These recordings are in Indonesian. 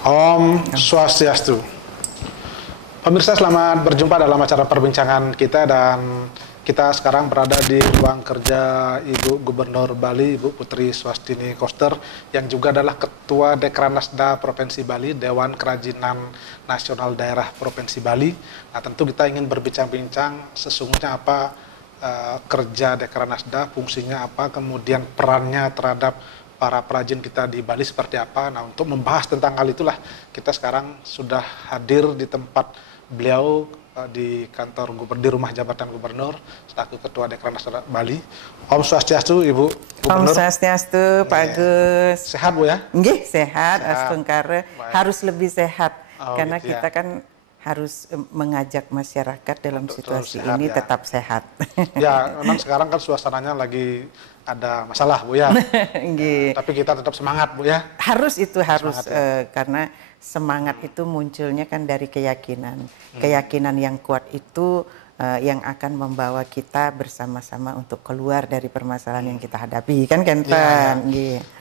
Om Swastiastu. Pemirsa, selamat berjumpa dalam acara perbincangan kita, dan kita sekarang berada di ruang kerja Ibu Gubernur Bali, Ibu Putri Swastini Koster, yang juga adalah Ketua Dekranasda Provinsi Bali, Dewan Kerajinan Nasional Daerah Provinsi Bali. Nah, tentu kita ingin berbincang-bincang sesungguhnya apa kerja Dekranasda, fungsinya apa, kemudian perannya terhadap para perajin kita di Bali seperti apa. Nah, untuk membahas tentang hal itulah kita sekarang sudah hadir di tempat beliau di kantor di rumah jabatan gubernur selaku Ketua Dekranasda Bali. Om Swastiastu, Ibu Om Gubernur. Swastiastu, Pak Agus. Sehat, Bu, ya? Nggih, sehat. Astungkara harus lebih sehat karena gitu ya. kita kan harus mengajak masyarakat dalam situasi sehat, ini ya. tetap sehat. Ya, memang sekarang kan suasananya lagi ada masalah, Bu, ya. Tapi kita tetap semangat, Bu, ya. Harus Semangat, ya. karena semangat itu munculnya kan dari keyakinan. Keyakinan yang kuat itu yang akan membawa kita bersama-sama untuk keluar dari permasalahan yang kita hadapi, kan Kenten.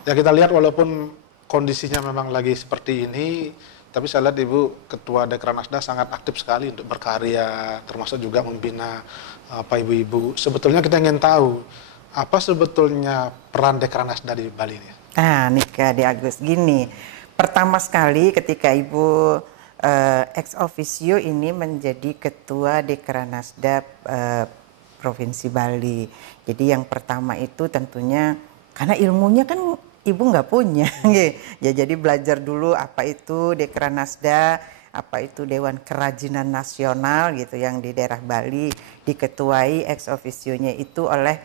Ya, kita lihat walaupun kondisinya memang lagi seperti ini, tapi saya lihat Ibu Ketua Dekranasda sangat aktif sekali untuk berkarya, termasuk juga membina ibu-ibu. Sebetulnya kita ingin tahu apa sebetulnya peran Dekranasda di Bali ini? Nika di Agus gini. Pertama sekali ketika Ibu ex officio ini menjadi Ketua Dekranasda Provinsi Bali. Jadi yang pertama itu tentunya karena ilmunya kan Ibu nggak punya, ya jadi belajar dulu apa itu Dekranasda, apa itu Dewan Kerajinan Nasional gitu yang di daerah Bali diketuai ex officio-nya itu oleh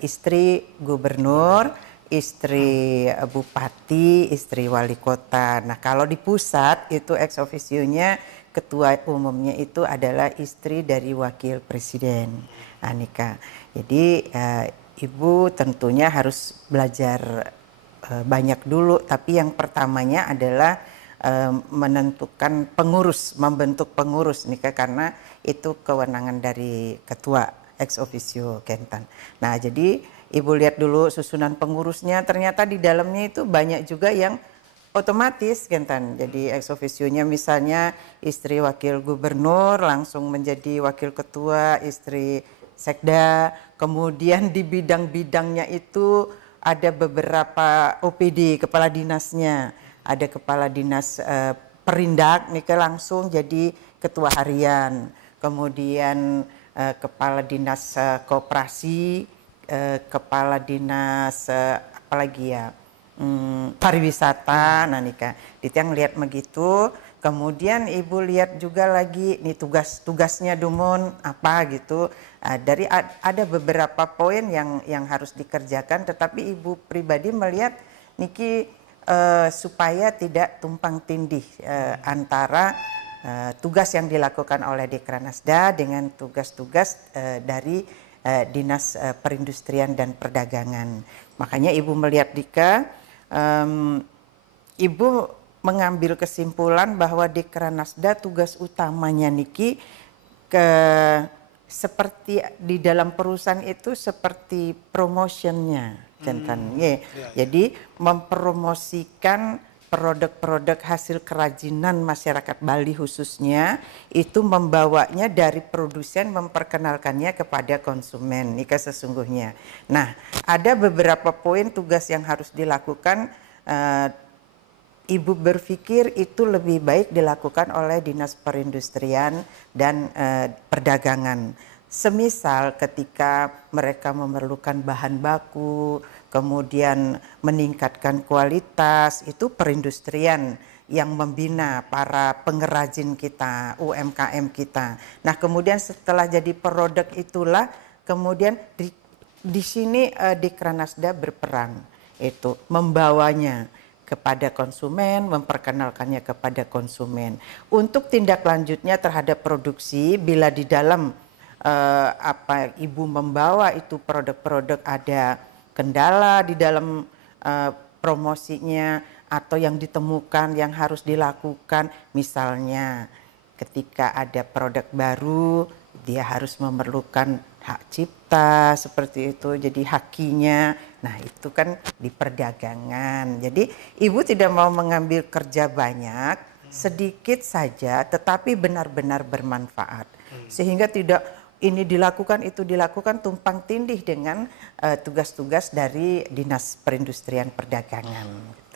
istri gubernur, istri bupati, istri wali kota. Nah kalau di pusat itu ex officio-nya ketua umumnya itu adalah istri dari wakil presiden, Anika. Jadi Ibu tentunya harus belajar banyak dulu, tapi yang pertamanya adalah menentukan pengurus, membentuk pengurus nih, karena itu kewenangan dari ketua ex officio Kenten. Nah, jadi Ibu lihat dulu susunan pengurusnya, ternyata di dalamnya itu banyak juga yang otomatis Kenten. Jadi ex officio-nya misalnya istri wakil gubernur langsung menjadi wakil ketua, istri sekda, kemudian di bidang-bidangnya itu ada beberapa OPD, kepala dinasnya, ada kepala dinas Perindak, nih langsung jadi ketua harian, kemudian kepala dinas koperasi, kepala dinas apalagi ya, pariwisata, nah Nika, yang lihat begitu. Kemudian Ibu lihat juga lagi nih tugas-tugasnya Dumon apa gitu. Dari ada beberapa poin yang harus dikerjakan, tetapi Ibu pribadi melihat Niki supaya tidak tumpang tindih antara tugas yang dilakukan oleh Dekranasda dengan tugas-tugas dari Dinas Perindustrian dan Perdagangan. Makanya Ibu melihat Dika, Ibu mengambil kesimpulan bahwa Dekranasda tugas utamanya Niki seperti di dalam perusahaan itu seperti promotionnya, Jadi mempromosikan produk-produk hasil kerajinan masyarakat Bali khususnya, itu membawanya dari produsen memperkenalkannya kepada konsumen, Nika sesungguhnya. Nah, ada beberapa poin tugas yang harus dilakukan. Ibu berpikir itu lebih baik dilakukan oleh Dinas Perindustrian dan Perdagangan. Semisal ketika mereka memerlukan bahan baku, kemudian meningkatkan kualitas, itu perindustrian yang membina para pengrajin kita, UMKM kita. Nah, kemudian setelah jadi produk itulah, kemudian di sini Dekranasda berperan, itu membawanya kepada konsumen, memperkenalkannya kepada konsumen. Untuk tindak lanjutnya terhadap produksi, bila di dalam Ibu membawa itu produk-produk ada kendala di dalam promosinya atau yang ditemukan yang harus dilakukan, misalnya ketika ada produk baru dia harus memerlukan hak cipta seperti itu, jadi hakinya. Nah itu kan di perdagangan. Jadi ibu tidak mau mengambil kerja banyak, sedikit saja, tetapi benar-benar bermanfaat. Sehingga tidak ini dilakukan, itu dilakukan tumpang tindih dengan tugas-tugas dari Dinas Perindustrian Perdagangan.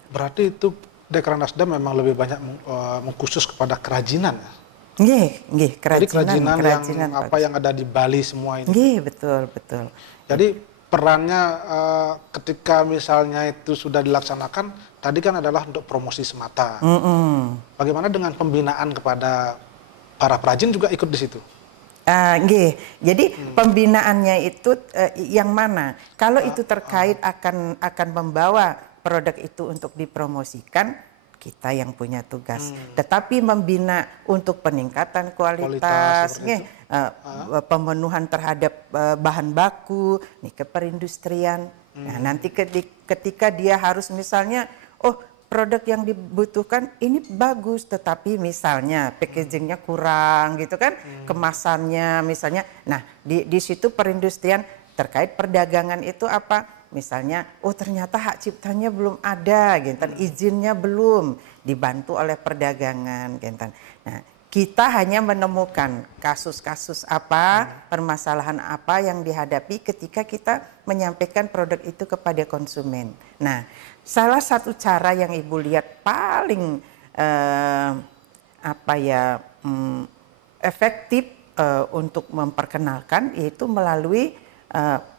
Berarti itu Dekranasda memang lebih banyak mengkhusus kepada kerajinan. Nggih, Jadi kerajinan yang apa yang ada di Bali semua ini. Nggih, betul. Jadi perannya ketika misalnya itu sudah dilaksanakan, tadi kan adalah untuk promosi semata. Bagaimana dengan pembinaan kepada para perajin juga ikut di situ? Nggih. Jadi pembinaannya itu yang mana? Kalau itu terkait akan membawa produk itu untuk dipromosikan, kita yang punya tugas. Tetapi membina untuk peningkatan kualitas pemenuhan terhadap bahan baku, nih ke perindustrian. Nah, nanti ketika dia harus misalnya, produk yang dibutuhkan ini bagus, tetapi misalnya packagingnya kurang gitu kan, kemasannya misalnya. Nah, di situ perindustrian terkait perdagangan itu apa? Misalnya, ternyata hak ciptanya belum ada, gitu, izinnya belum, dibantu oleh perdagangan, gitu. Nah, kita hanya menemukan kasus-kasus apa, permasalahan apa yang dihadapi ketika kita menyampaikan produk itu kepada konsumen. Nah, salah satu cara yang Ibu lihat paling efektif untuk memperkenalkan yaitu melalui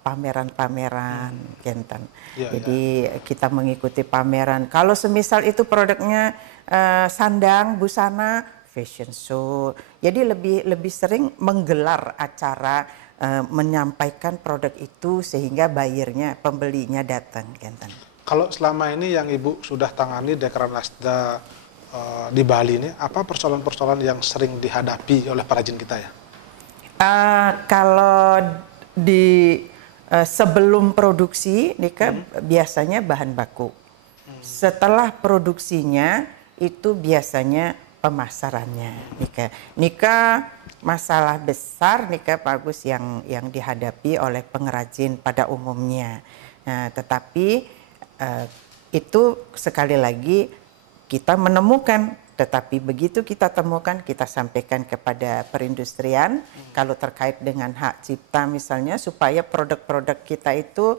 pameran-pameran, Kenten. Jadi kita mengikuti pameran. Kalau semisal itu produknya sandang, busana, fashion show. Jadi lebih sering menggelar acara menyampaikan produk itu sehingga buyernya, pembelinya datang, Kenten. Kalau selama ini yang Ibu sudah tangani Dekranasda di Bali ini, apa persoalan-persoalan yang sering dihadapi oleh perajin kita ya? Kalau di sebelum produksi, Nika, biasanya bahan baku. Setelah produksinya itu biasanya pemasarannya, Nika masalah besar, Pak Agus, yang dihadapi oleh pengrajin pada umumnya. Nah, tetapi itu sekali lagi kita menemukan. Tetapi begitu kita temukan, kita sampaikan kepada perindustrian, kalau terkait dengan hak cipta misalnya, supaya produk-produk kita itu,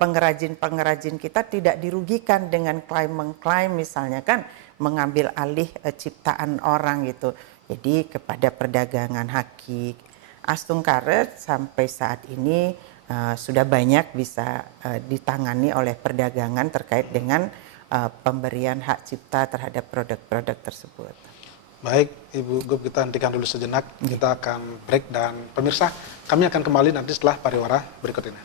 pengrajin-pengrajin kita tidak dirugikan dengan mengklaim misalnya kan, mengambil alih ciptaan orang gitu. Jadi kepada perdagangan hakik. Astung Karet sampai saat ini sudah banyak bisa ditangani oleh perdagangan terkait dengan pemberian hak cipta terhadap produk-produk tersebut. Baik, Ibu Gub, kita hentikan dulu sejenak. Kita akan break dan pemirsa, kami akan kembali nanti setelah pariwara berikut ini.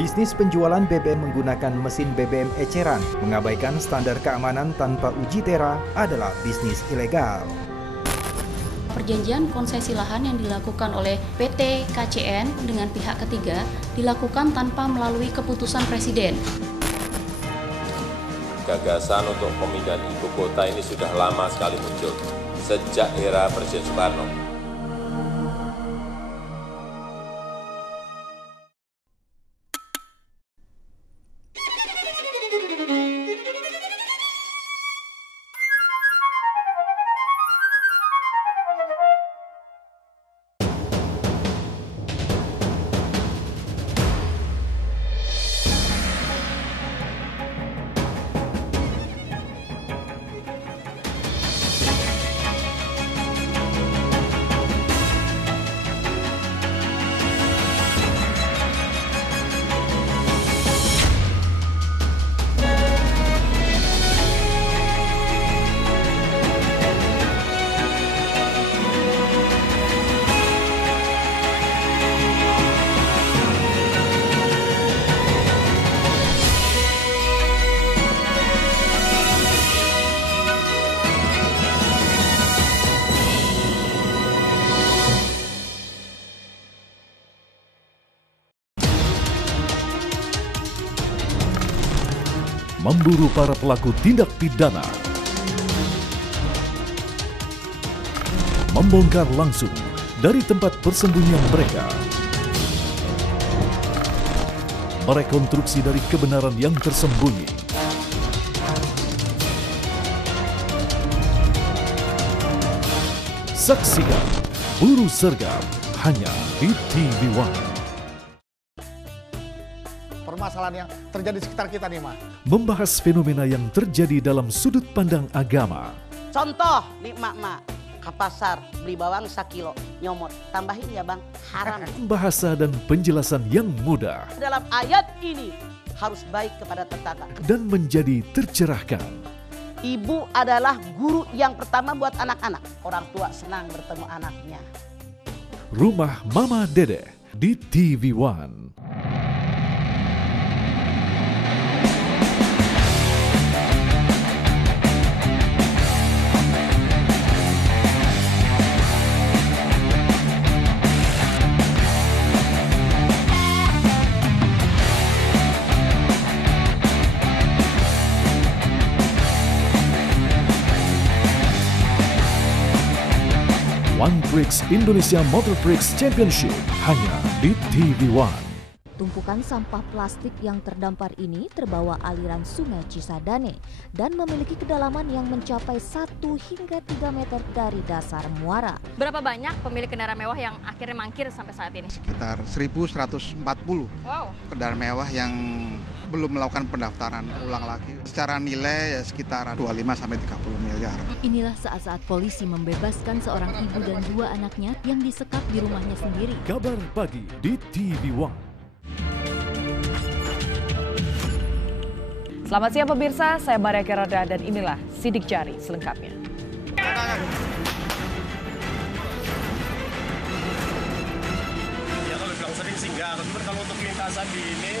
Bisnis penjualan BBM menggunakan mesin BBM eceran, mengabaikan standar keamanan tanpa uji tera adalah bisnis ilegal. Perjanjian konsesi lahan yang dilakukan oleh PT KCN dengan pihak ketiga dilakukan tanpa melalui keputusan Presiden. Gagasan untuk pemindahan ibu kota ini sudah lama sekali muncul, sejak era Presiden Soekarno. memburu para pelaku tindak pidana, membongkar langsung dari tempat persembunyian mereka, merekonstruksi dari kebenaran yang tersembunyi. Saksikan Buru Sergap hanya di TV One. Permasalahan yang terjadi di sekitar kita nih, Ma. Membahas fenomena yang terjadi dalam sudut pandang agama. Contoh nih mak-mak, ke pasar beli bawang 1 kilo, nyomot, tambahin ya bang, haram. Bahasa dan penjelasan yang mudah. Dalam ayat ini harus baik kepada tetangga. Dan menjadi tercerahkan. Ibu adalah guru yang pertama buat anak-anak. Orang tua senang bertemu anaknya. Rumah Mama Dede di TV One. One Prix Indonesia Motor Prix Championship hanya di TV One. Tumpukan sampah plastik yang terdampar ini terbawa aliran sungai Cisadane dan memiliki kedalaman yang mencapai 1 hingga 3 meter dari dasar muara. Berapa banyak pemilik kendaraan mewah yang akhirnya mangkir sampai saat ini? Sekitar 1.140 kendaraan mewah yang belum melakukan pendaftaran ulang lagi. Secara nilai ya sekitar 25 sampai 30 miliar. Inilah saat-saat polisi membebaskan seorang ibu dan 2 anaknya yang disekap di rumahnya sendiri. Kabar pagi di TV One. Selamat siang pemirsa, saya Maria Kerada dan inilah Sidik Jari selengkapnya. Ya kalau dibilang sering sih enggak, tapi kalau untuk lintasan di ini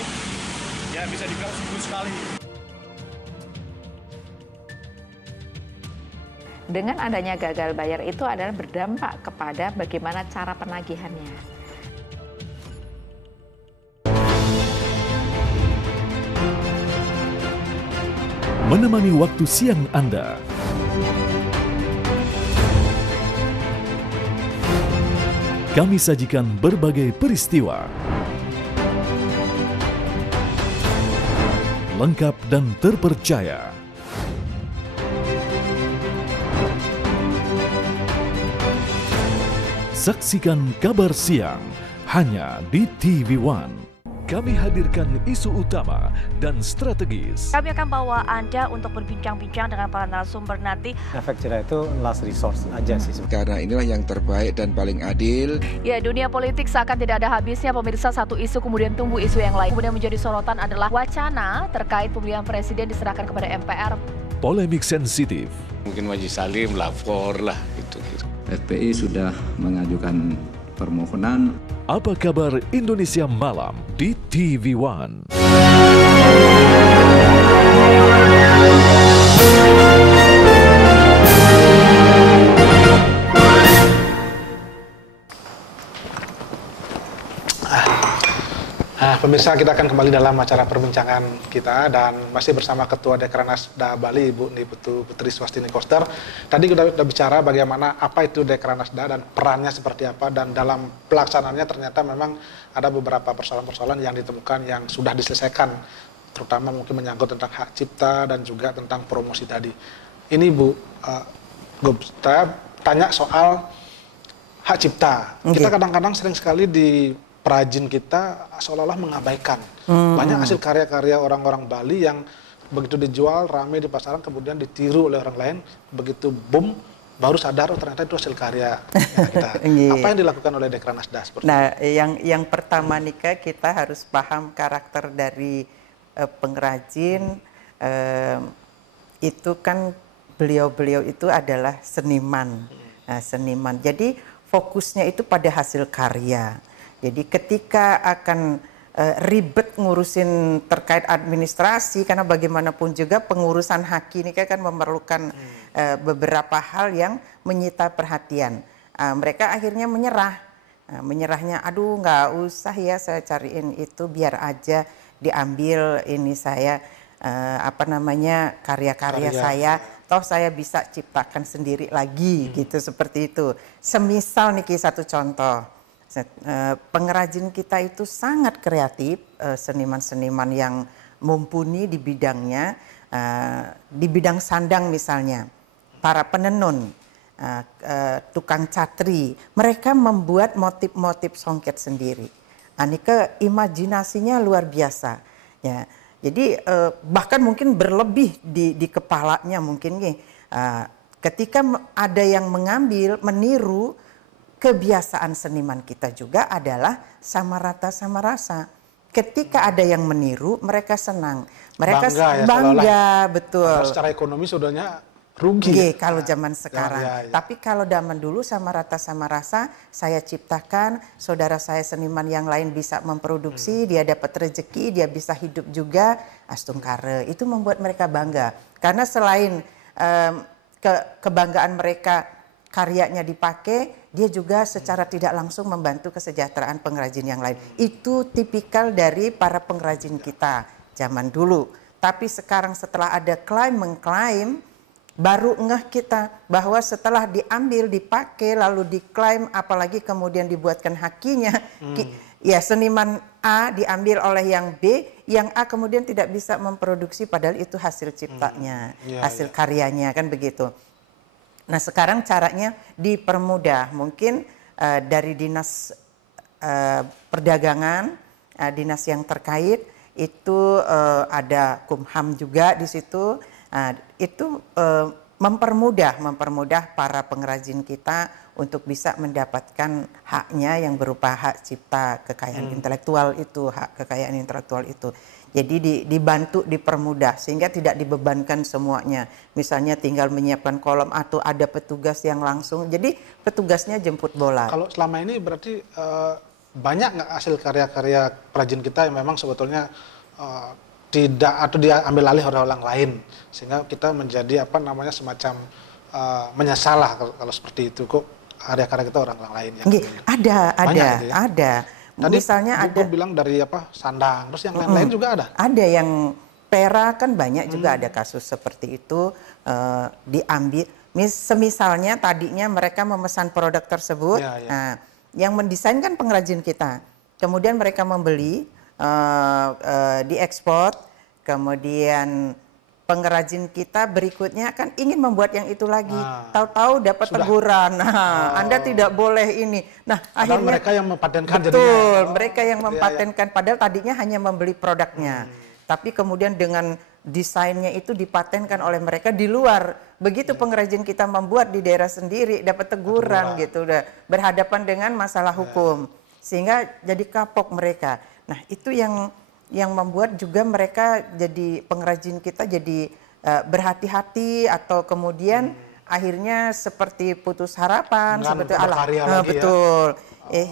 ya bisa dibilang seminggu sekali. Dengan adanya gagal bayar itu adalah berdampak kepada bagaimana cara penagihannya. Menemani waktu siang Anda. Kami sajikan berbagai peristiwa. Lengkap dan terpercaya. Saksikan Kabar Siang hanya di TV One. Kami hadirkan isu utama dan strategis. Kami akan bawa Anda untuk berbincang-bincang dengan para narasumber nanti. Efek jerah itu last resource aja sih. Karena inilah yang terbaik dan paling adil. Ya, dunia politik seakan tidak ada habisnya pemirsa. Satu isu kemudian tumbuh isu yang lain. Kemudian menjadi sorotan adalah wacana terkait pemilihan presiden diserahkan kepada MPR. Polemik sensitif. Mungkin Majelis Salim lapor lah gitu. FPI sudah mengajukan permohonan. Apa kabar Indonesia Malam di TV One? Pemirsa, kita akan kembali dalam acara perbincangan kita dan masih bersama Ketua Dekranasda Bali, Ibu Niputu Putri Swastini Koster. Tadi kita sudah bicara bagaimana apa itu Dekranasda dan perannya seperti apa, dan dalam pelaksanaannya ternyata memang ada beberapa persoalan-persoalan yang ditemukan yang sudah diselesaikan, terutama mungkin menyangkut tentang hak cipta dan juga tentang promosi tadi. Ini Bu, saya tanya soal hak cipta. Kita kadang-kadang sering sekali di perajin kita seolah-olah mengabaikan banyak hasil karya-karya orang-orang Bali yang begitu dijual rame di pasaran kemudian ditiru oleh orang lain, begitu boom baru sadar oh ternyata itu hasil karya kita. Apa yang dilakukan oleh Dekranasda seperti itu? Yang pertama nih kita harus paham karakter dari pengrajin. Itu kan beliau-beliau itu adalah seniman. Seniman. Jadi fokusnya itu pada hasil karya. Jadi ketika akan ribet ngurusin terkait administrasi, karena bagaimanapun juga pengurusan haki ini kan memerlukan beberapa hal yang menyita perhatian. Mereka akhirnya menyerah. Menyerahnya, aduh nggak usah ya saya cariin itu, biar aja diambil ini saya. karya-karya saya, toh saya bisa ciptakan sendiri lagi gitu, seperti itu. Semisal Niki satu contoh, pengrajin kita itu sangat kreatif, seniman-seniman yang mumpuni di bidangnya, di bidang sandang misalnya, para penenun, tukang catri, mereka membuat motif-motif songket sendiri. Anika imajinasinya luar biasa, ya. Jadi bahkan mungkin berlebih di kepalanya mungkin nih. Ketika ada yang mengambil, meniru, kebiasaan seniman kita juga adalah sama rata sama rasa. Ketika ada yang meniru, mereka senang, mereka bangga, betul. Karena secara ekonomi sudahnya rugi. Kalau zaman sekarang. Tapi kalau zaman dulu sama rata sama rasa, saya ciptakan, saudara saya seniman yang lain bisa memproduksi, dia dapat rezeki, dia bisa hidup juga, astungkare. Itu membuat mereka bangga. Karena selain kebanggaan mereka karyanya dipakai, dia juga secara tidak langsung membantu kesejahteraan pengrajin yang lain. Itu tipikal dari para pengrajin kita zaman dulu. Tapi sekarang setelah ada mengklaim, baru ngeh kita bahwa setelah diambil, dipakai, lalu diklaim, apalagi kemudian dibuatkan hakinya, ya seniman A diambil oleh yang B, yang A kemudian tidak bisa memproduksi padahal itu hasil ciptanya, hasil karyanya, kan begitu. Nah sekarang caranya dipermudah, mungkin dari dinas perdagangan, dinas yang terkait, itu ada Kumham juga di situ. Itu mempermudah para pengrajin kita untuk bisa mendapatkan haknya yang berupa hak cipta kekayaan intelektual itu, hak kekayaan intelektual itu. Jadi dibantu, dipermudah sehingga tidak dibebankan semuanya. Misalnya tinggal menyiapkan kolom atau ada petugas yang langsung. Jadi petugasnya jemput bola. Kalau selama ini berarti banyak nggak hasil karya-karya perajin kita yang memang sebetulnya tidak atau diambil alih oleh orang lain sehingga kita menjadi semacam menyesal lah kalau seperti itu, kok karya-karya kita orang lain ya. Ada. Tadi misalnya ada bilang dari sandang, terus yang lain-lain juga ada. Ada yang pera kan banyak juga ada kasus seperti itu diambil. Semisalnya tadinya mereka memesan produk tersebut, nah, yang mendesain kan pengrajin kita, kemudian mereka membeli, diekspor, kemudian pengrajin kita berikutnya kan ingin membuat yang itu lagi, tahu-tahu dapat teguran, Anda tidak boleh ini. Nah akhirnya mereka yang mempatenkan, mereka yang mempatenkan, padahal tadinya hanya membeli produknya, tapi kemudian dengan desainnya itu dipatenkan oleh mereka di luar. Begitu pengrajin kita membuat di daerah sendiri dapat teguran gitu, udah berhadapan dengan masalah hukum, sehingga jadi kapok mereka. Nah itu yang membuat juga mereka jadi pengrajin kita jadi berhati-hati atau kemudian akhirnya seperti putus harapan, seperti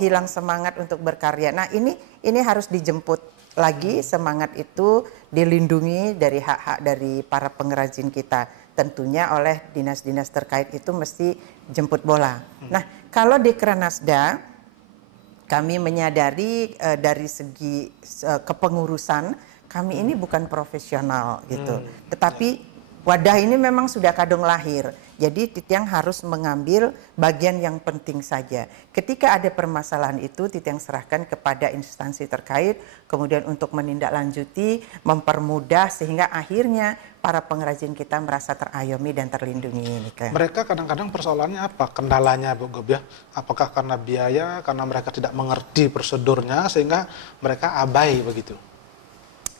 hilang semangat untuk berkarya. Nah ini harus dijemput lagi semangat itu, dilindungi dari hak-hak dari para pengrajin kita. Tentunya oleh dinas-dinas terkait itu mesti jemput bola. Nah kalau di Kranasda kami menyadari dari segi kepengurusan kami ini bukan profesional gitu, tetapi wadah ini memang sudah kadung lahir. Jadi Titiang harus mengambil bagian yang penting saja. Ketika ada permasalahan itu, Titiang serahkan kepada instansi terkait, kemudian untuk menindaklanjuti, mempermudah sehingga akhirnya para pengrajin kita merasa terayomi dan terlindungi. Mereka kadang-kadang persoalannya apa? Kendalanya Bu Gob ya? Apakah karena biaya, karena mereka tidak mengerti prosedurnya sehingga mereka abai begitu?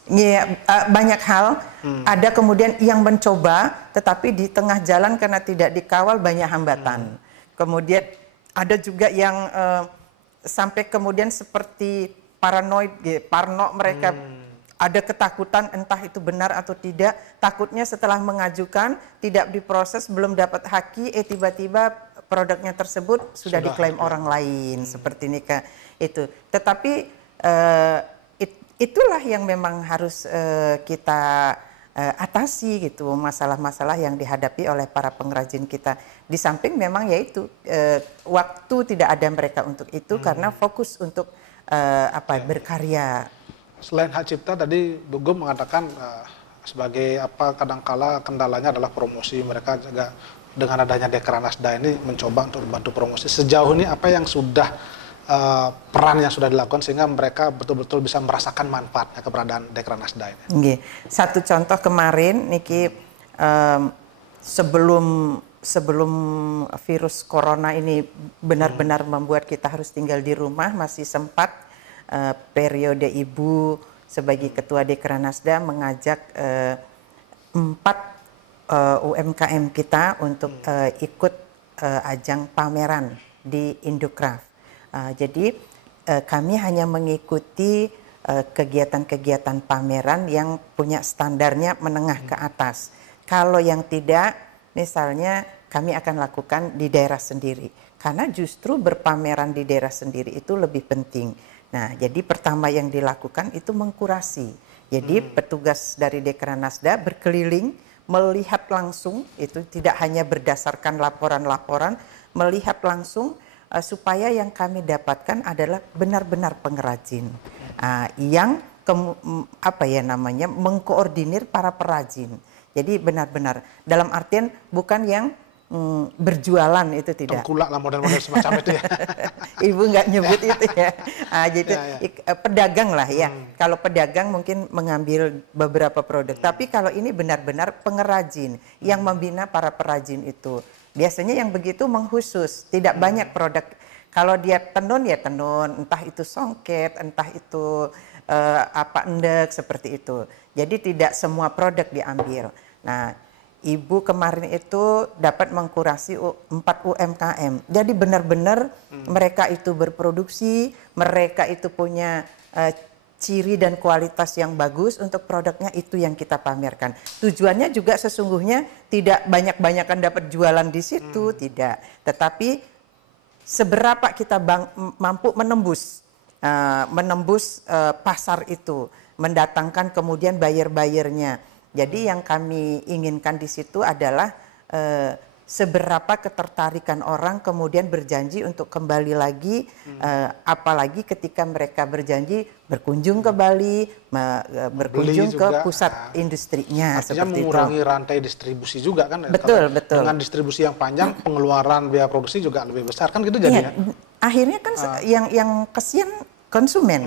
Ya, banyak hal. Ada kemudian yang mencoba, tetapi di tengah jalan karena tidak dikawal banyak hambatan. Kemudian ada juga yang sampai kemudian seperti paranoid, parno mereka ada ketakutan entah itu benar atau tidak. Takutnya setelah mengajukan tidak diproses, belum dapat haki, tiba-tiba produknya tersebut sudah diklaim orang lain seperti ini itu. Tetapi itulah yang memang harus kita atasi gitu, masalah-masalah yang dihadapi oleh para pengrajin kita. Di samping memang yaitu waktu tidak ada mereka untuk itu karena fokus untuk berkarya. Selain hak cipta tadi Bu Gob mengatakan sebagai apa kadangkala kendalanya adalah promosi. Mereka juga dengan adanya Dekranasda ini mencoba untuk membantu promosi. Sejauh ini apa yang sudah peran yang sudah dilakukan sehingga mereka betul-betul bisa merasakan manfaatnya keberadaan Dekranasda ini? Nggih. Satu contoh kemarin niki sebelum virus corona ini benar-benar membuat kita harus tinggal di rumah, masih sempat periode Ibu sebagai Ketua Dekranasda mengajak 4 UMKM kita untuk ikut ajang pameran di Indocraft. Jadi kami hanya mengikuti kegiatan-kegiatan pameran yang punya standarnya menengah ke atas. Kalau yang tidak, misalnya kami akan lakukan di daerah sendiri. Karena justru berpameran di daerah sendiri itu lebih penting. Nah, jadi pertama yang dilakukan itu mengkurasi. Jadi petugas dari Dekranasda berkeliling, melihat langsung, itu tidak hanya berdasarkan laporan-laporan, melihat langsung supaya yang kami dapatkan adalah benar-benar pengrajin yang mengkoordinir para perajin. Jadi benar-benar dalam artian bukan yang berjualan, itu tidak. Tengkulak lah model-model semacam itu ya. Ibu nggak nyebut itu ya. Jadi pedagang lah ya. Kalau pedagang mungkin mengambil beberapa produk. Tapi kalau ini benar-benar pengrajin yang membina para perajin itu. Biasanya yang begitu mengkhusus, tidak banyak produk. Kalau dia tenun ya tenun, entah itu songket, entah itu endek seperti itu. Jadi tidak semua produk diambil. Nah, Ibu kemarin itu dapat mengkurasi 4 UMKM. Jadi benar-benar mereka itu berproduksi, mereka itu punya ciri dan kualitas yang bagus untuk produknya, itu yang kita pamerkan. Tujuannya juga sesungguhnya tidak banyak-banyakan dapat jualan di situ, tidak. Tetapi seberapa kita mampu menembus pasar itu, mendatangkan kemudian buyer-buyernya. Jadi yang kami inginkan di situ adalah seberapa ketertarikan orang kemudian berjanji untuk kembali lagi, apalagi ketika mereka berjanji berkunjung ke Bali, berkunjung ke pusat industrinya. Artinya seperti mengurangi itu. rantai distribusi juga kan? Betul, Kalau betul. dengan distribusi yang panjang, pengeluaran biaya produksi juga lebih besar kan gitu jadinya. Ya, akhirnya kan yang kesian konsumen.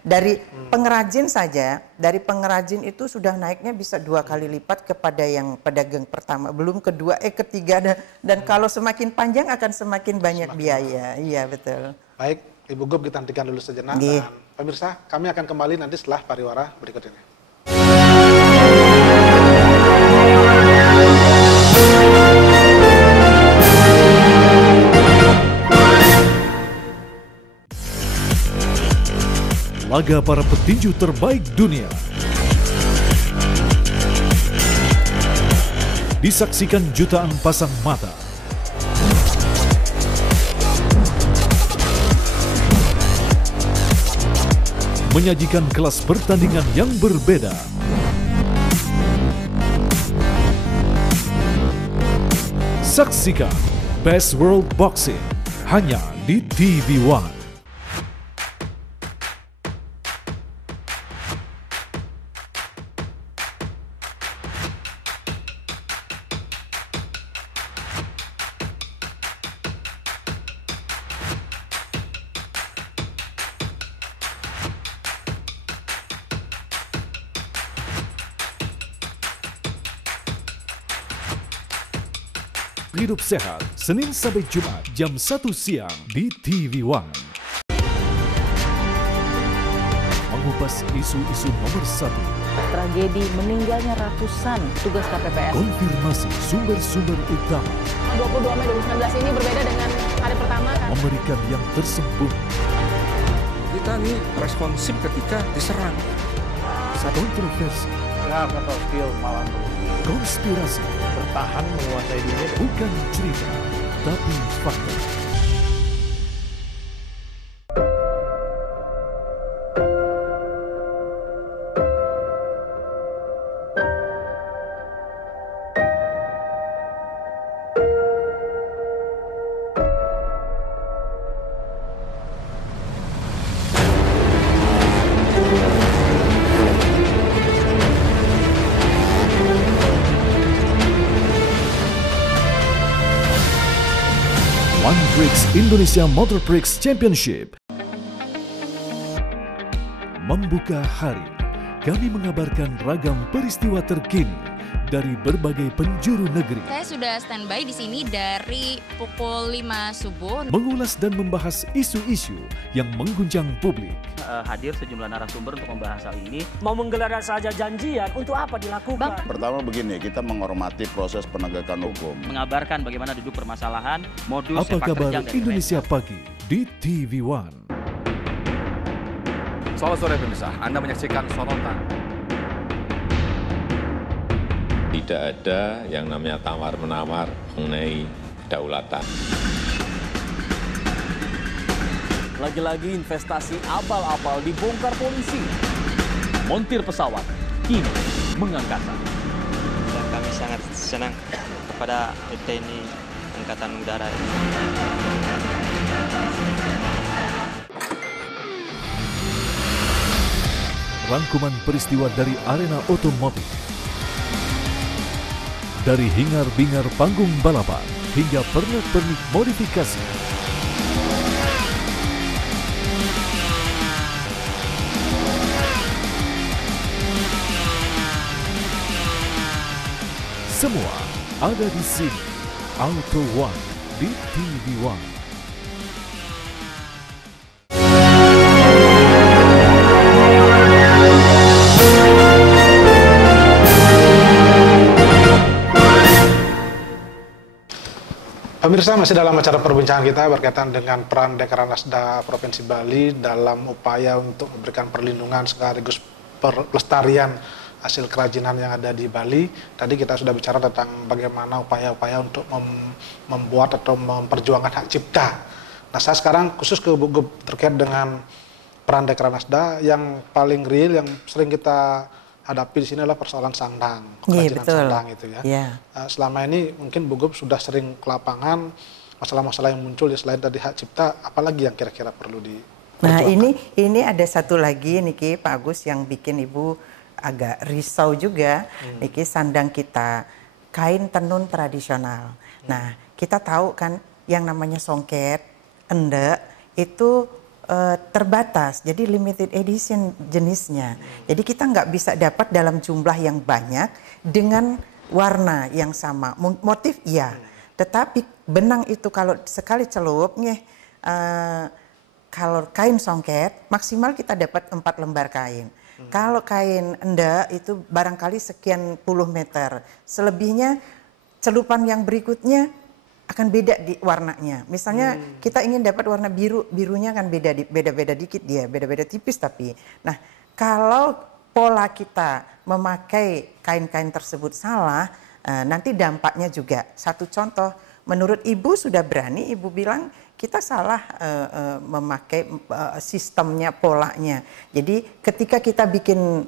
Dari pengrajin saja, dari pengrajin itu sudah naiknya bisa 2 kali lipat kepada yang pedagang pertama, belum kedua, ketiga, dan kalau semakin panjang akan semakin banyak biaya. Iya, betul. Baik, Ibu Gub, kita hentikan dulu sejenak. Dan pemirsa, kami akan kembali nanti setelah pariwara berikut ini. Laga para petinju terbaik dunia disaksikan jutaan pasang mata. Menyajikan kelas pertandingan yang berbeda. Saksikan Best World Boxing hanya di TV One. Hidup Sehat, Senin sampai Jumat jam 1 siang di TV One. Mengupas isu-isu nomor 1. Tragedi meninggalnya ratusan tugas KPPS. Konfirmasi sumber-sumber utama. 22 Mei 2019 ini berbeda dengan hari pertama kan? Memberikan yang tersembunyi. Kita ini responsif ketika diserang. Kontroversi. Ya, atau skill malam. Konspirasi. Bertahan menguasai dunia. Bukan cerita, tapi fakta. Prix Indonesia Motor Prix Championship. Membuka hari, kami mengabarkan ragam peristiwa terkini dari berbagai penjuru negeri. Saya sudah standby di sini dari pukul 5 subuh. Mengulas dan membahas isu-isu yang mengguncang publik. Hadir sejumlah narasumber untuk membahas hal ini. Mau menggelar saja janjian, untuk apa dilakukan? Pertama begini, kita menghormati proses penegakan hukum. Mengabarkan bagaimana duduk permasalahan, modus Apa kabar Indonesia Pagi di TV One. Selamat sore pemirsa, Anda menyaksikan Sorotan. Tidak ada yang namanya tawar-menawar mengenai kedaulatan. Lagi-lagi investasi abal-abal dibongkar polisi. Montir pesawat kini mengangkasa. Dan kami sangat senang kepada TNI Angkatan Udara. Rangkuman peristiwa dari arena otomotif. Dari hingar-bingar panggung balapan hingga pernak-pernik modifikasi. Semua ada di sini. Auto One di TV One. Pemirsa, masih dalam acara perbincangan kita berkaitan dengan peran Dekranasda Provinsi Bali dalam upaya untuk memberikan perlindungan sekaligus pelestarian hasil kerajinan yang ada di Bali. Tadi kita sudah bicara tentang bagaimana upaya-upaya untuk membuat atau memperjuangkan hak cipta. Nah, saya sekarang khusus ke Gub terkait dengan peran Dekranasda yang paling real, yang sering kita hadapi di sini adalah persoalan sandang, kerajinan sandang itu ya. Selama ini mungkin Bu Gub sudah sering ke lapangan, masalah-masalah yang muncul ya selain tadi hak cipta, apalagi yang kira-kira perlu Nah ini ada satu lagi Niki Pak Agus yang bikin Ibu agak risau juga. Niki sandang kita kain tenun tradisional. Nah kita tahu kan yang namanya songket, endek itu terbatas, jadi limited edition jenisnya. Jadi kita nggak bisa dapat dalam jumlah yang banyak dengan warna yang sama. Motif iya, tetapi benang itu kalau sekali celup kalau kain songket maksimal kita dapat 4 lembar kain. Kalau kain endek itu barangkali sekian puluh meter. Selebihnya celupan yang berikutnya akan beda di warnanya. Misalnya kita ingin dapat warna biru, birunya kan beda-beda dikit dia, beda-beda tipis tapi. Nah, kalau pola kita memakai kain-kain tersebut salah, nanti dampaknya juga. Satu contoh, menurut Ibu sudah berani, Ibu bilang kita salah memakai sistemnya, polanya. Jadi ketika kita bikin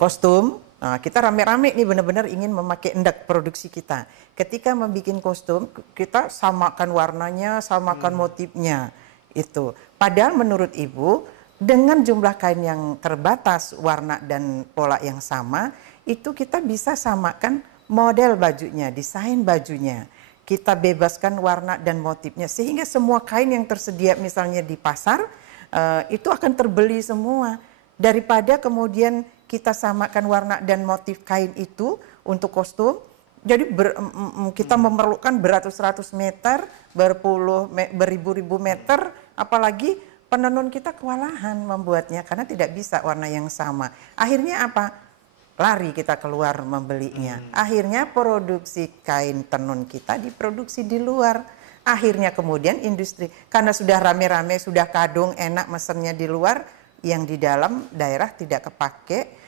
kostum, kita rame-rame nih benar-benar ingin memakai endek produksi kita. Ketika membuat kostum, kita samakan warnanya, samakan motifnya. Itu. Padahal menurut Ibu, dengan jumlah kain yang terbatas, warna dan pola yang sama, itu kita bisa samakan model bajunya, desain bajunya. Kita bebaskan warna dan motifnya. Sehingga semua kain yang tersedia misalnya di pasar, itu akan terbeli semua. Daripada kemudian kita samakan warna dan motif kain itu untuk kostum, jadi kita memerlukan beratus-ratus meter, beribu-ribu meter, apalagi penenun kita kewalahan membuatnya karena tidak bisa warna yang sama. Akhirnya apa? Lari kita keluar membelinya. Akhirnya produksi kain tenun kita diproduksi di luar. Akhirnya kemudian industri, karena sudah rame-rame, sudah kadung, enak mesennya di luar, yang di dalam daerah tidak kepake,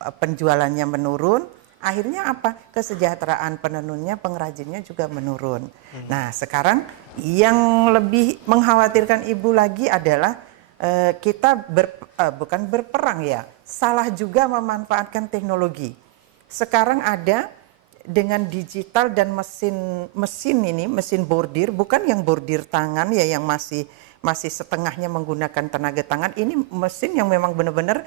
penjualannya menurun, akhirnya apa? Kesejahteraan penenunnya, pengrajinnya juga menurun. Nah sekarang yang lebih mengkhawatirkan Ibu lagi adalah kita bukan berperang ya, salah juga memanfaatkan teknologi. Sekarang ada dengan digital dan mesin bordir, bukan yang bordir tangan ya yang masih setengahnya menggunakan tenaga tangan. Ini mesin yang memang benar-benar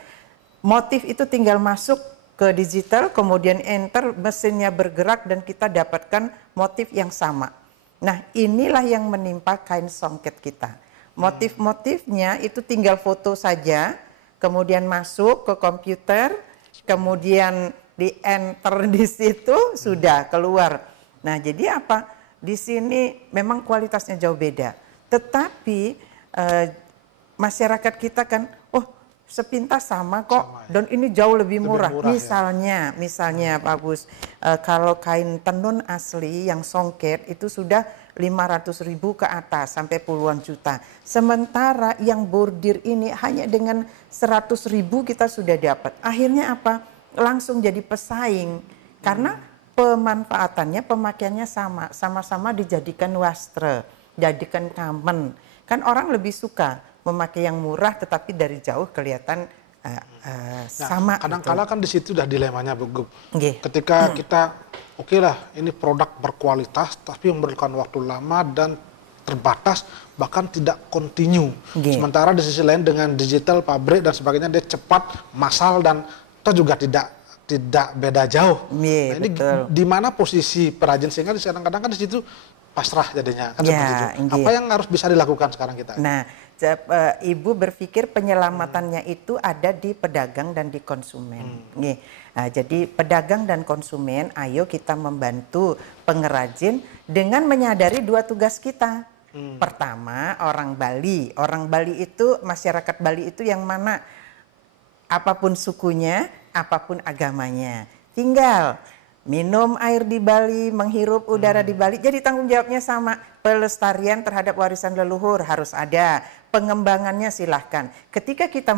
motif itu tinggal masuk ke digital, kemudian enter, mesinnya bergerak dan kita dapatkan motif yang sama. Nah, inilah yang menimpa kain songket kita. Motif-motifnya itu tinggal foto saja, kemudian masuk ke komputer, kemudian di enter di situ sudah keluar. Nah, jadi apa? Di sini memang kualitasnya jauh beda. Tetapi masyarakat kita kan, oh sepintas sama kok, sama, ya? Dan ini jauh lebih murah. Misalnya Pak Bus, kalau kain tenun asli yang songket itu sudah 500.000 ke atas sampai puluhan juta. Sementara yang bordir ini hanya dengan 100.000 kita sudah dapat. Akhirnya apa? Langsung jadi pesaing karena pemanfaatannya, pemakaiannya sama-sama dijadikan wastra, jadikan kamen. Kan orang lebih suka memakai yang murah tetapi dari jauh kelihatan sama. Kadang-kala kan di situ udah dilemanya, Bu Gub. Ketika kita oke lah, ini produk berkualitas tapi memerlukan waktu lama dan terbatas, bahkan tidak kontinu. Sementara di sisi lain dengan digital, pabrik dan sebagainya dia cepat, massal dan itu juga tidak beda jauh. Nah, ini di mana posisi perajin sehingga kadang-kadang kan di situ pasrah jadinya kan seperti itu. Apa yang harus bisa dilakukan sekarang kita? Nah, Ibu berpikir penyelamatannya itu ada di pedagang dan di konsumen. Nah, jadi pedagang dan konsumen, ayo kita membantu pengrajin dengan menyadari dua tugas kita. Pertama, orang Bali itu, masyarakat Bali itu yang mana? Apapun sukunya, apapun agamanya, tinggal minum air di Bali, menghirup udara di Bali. Jadi tanggung jawabnya sama. Pelestarian terhadap warisan leluhur harus ada. Pengembangannya silahkan. Ketika kita